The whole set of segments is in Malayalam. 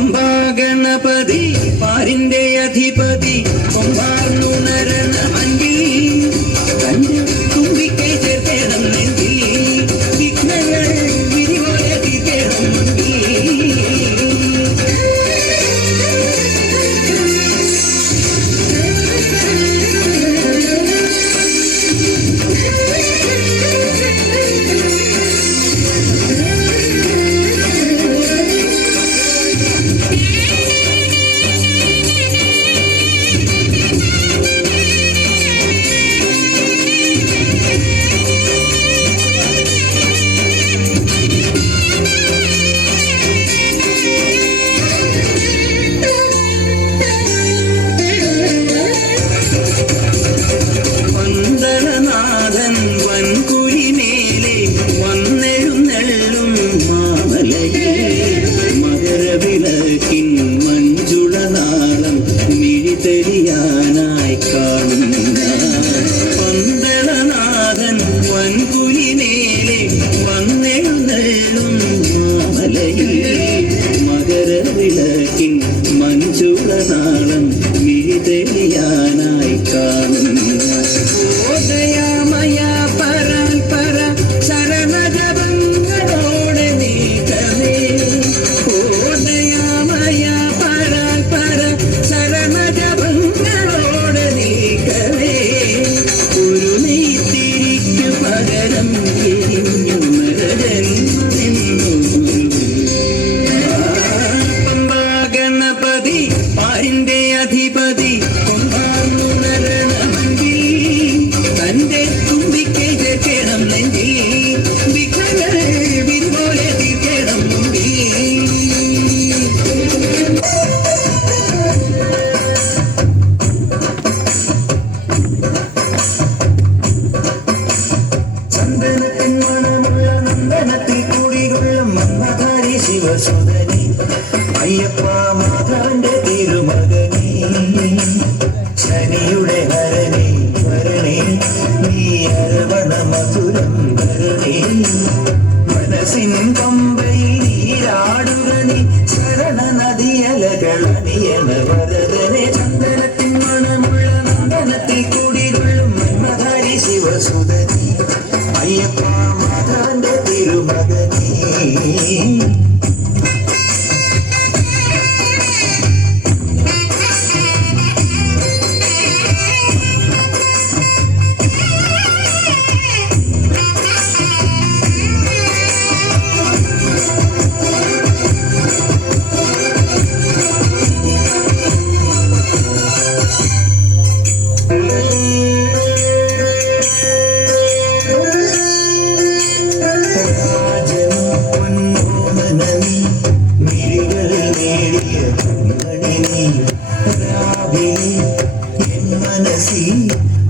പമ്പാ ഗണപതി പാരിന്റെ അധിപതി കൊമ്പാർന്നുണരണ മഞ്ചി കണ്ട് തുമ്പിക്കൈ ചേർക്കണം നെഞ്ചി വിഘ്നങ്ങൾ വിരിപോലെ തീർക്കണം മഞ്ചി ശിവസുതനി അയ്യപ്പ മാധവന്റെ തിരുമകനി ശനിയുടെ ഹരണി ഭരണി നീ അരവണ മധുരം ഭരണി മനസ്സിൻ പമ്പയിൽ നീരാടുകണി ശരണ നദിയലകളണിയന വരദനെ ചന്ദനത്തിൻ മണമുള്ള നന്ദനത്തിൽ കൂടികൊള്ളും മന്മധാരി ശിവസുതനി അയ്യപ്പ മാധവന്റെ തിരുമകനി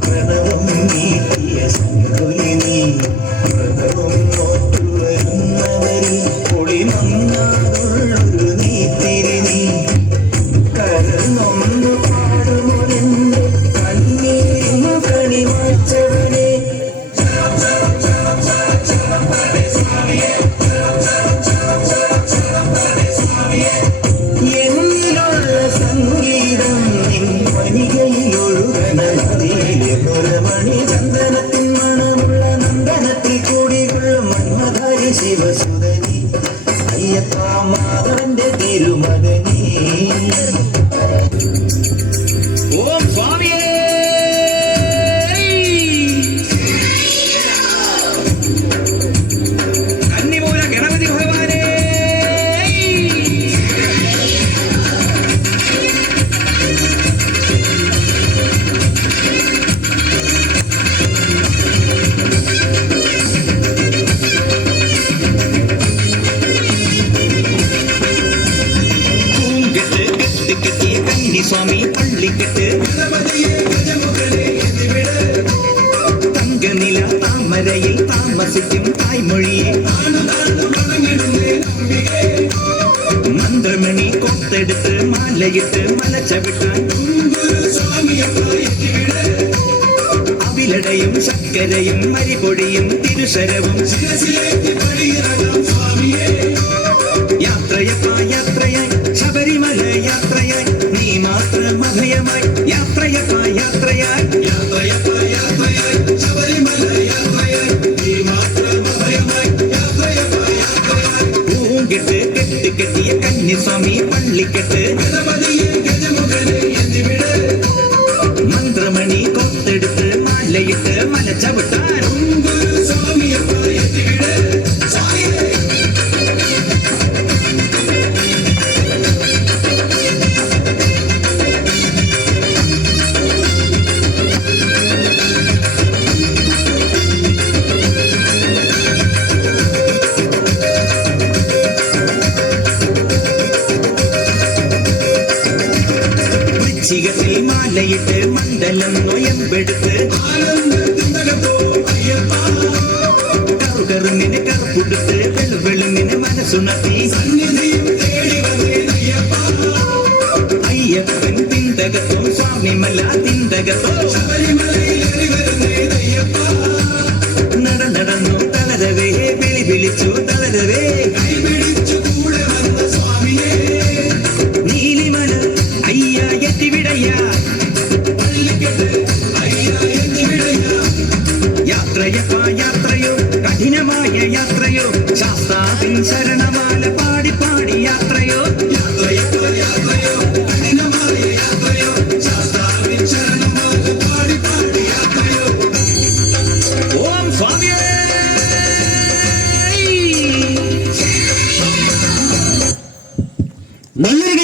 പ്രണവം നീട്ടിയ സംകുലിനി പ്രണവം നോറ്റുവരുന്നവരിൽ പൊളി നന്നാതുള്ളൊരു നീത്തിരിനി കരൾ നൊന്നു പാടുമൊരെന്റെ കണ്ണീരും കണിമാച്ചവനെ എന്നിലുള്ള സംഗീതം ചന്ദനത്തിൻ മണമുള്ള നന്ദനത്തിൽ കൂടികൊള്ളും മന്മധാരി ശിവസുതനി അയ്യപ്പ മാധവന്റെ തിരുമകനി ഓം സ്വാമിയേ കന്നിമൂല ഗണപതി ഭഗവാനേ സ്വാമി പള്ളിക്കെട്ട് തങ്കനില താമരയിൽ താമസിക്കും തായ്മൊഴിയെ മന്ത്രമണി കൊത്തെടുത്ത് മാലയിട്ട് മലച്ചവിട്ടാൻ അവിലടയും ശർക്കരയും മരിപൊടിയും തിരുശരവും യാത്രയപ്പായ യാത്രയായി ശബരിമല യാത്രയായി നീ മാത്രം അഭയമായി യാത്രയപ്പ യാത്രയായി യാത്രയപ്പ യാത്രയായി ശബരിമല യാത്രയായി നീ മാത്രം അഭയമായി യാത്രയപ്പ യാത്രയായി പൂങ്കിട്ട് കെട്ട് കെട്ടിയ കന്യസ്വാമി പള്ളിക്കെട്ട് ഗണപതിയെ ഗജമുഖനെ എന്തിവിടെ മന്ത്രമണി കൊത്തെടുത്ത് മാലയിട്ട് മല ചവിട്ടാൻ സ്വാമിയപ്പ എന്തിവിടെ ചികത്തിൽ മാലയിട്ട് മണ്ഡലം നൊയമ്പെടുത്ത് കറുകറുങ്ങിന് കറുപ്പുടുത്ത് വെളുവെളുങ്ങിന് മനസ്സുണർത്തി അയ്യപ്പൻ തിന്തകത്തോ സ്വാമിമല തിന്തകത്തോ നടന്നു തളരവേ വിളി വിളിച്ചു തളരവേ നീലിമല അയ്യ എത്തിവിടയ്യ യാത്രയപ്പ യാത്രയോ കഠിനമായ യാത്രയോ ശാസ്താവിൻ ശരണമാല പാടി പാടി യാത്രയോ യാത്രയപ്പ യാത്രയോ കഠിനമായ യാത്രയോ ശാസ്താവിൻ ശരണമാല പാടി പാടി യാത്രയോ ഓം സ്വാമിയേ നല്ലൊരു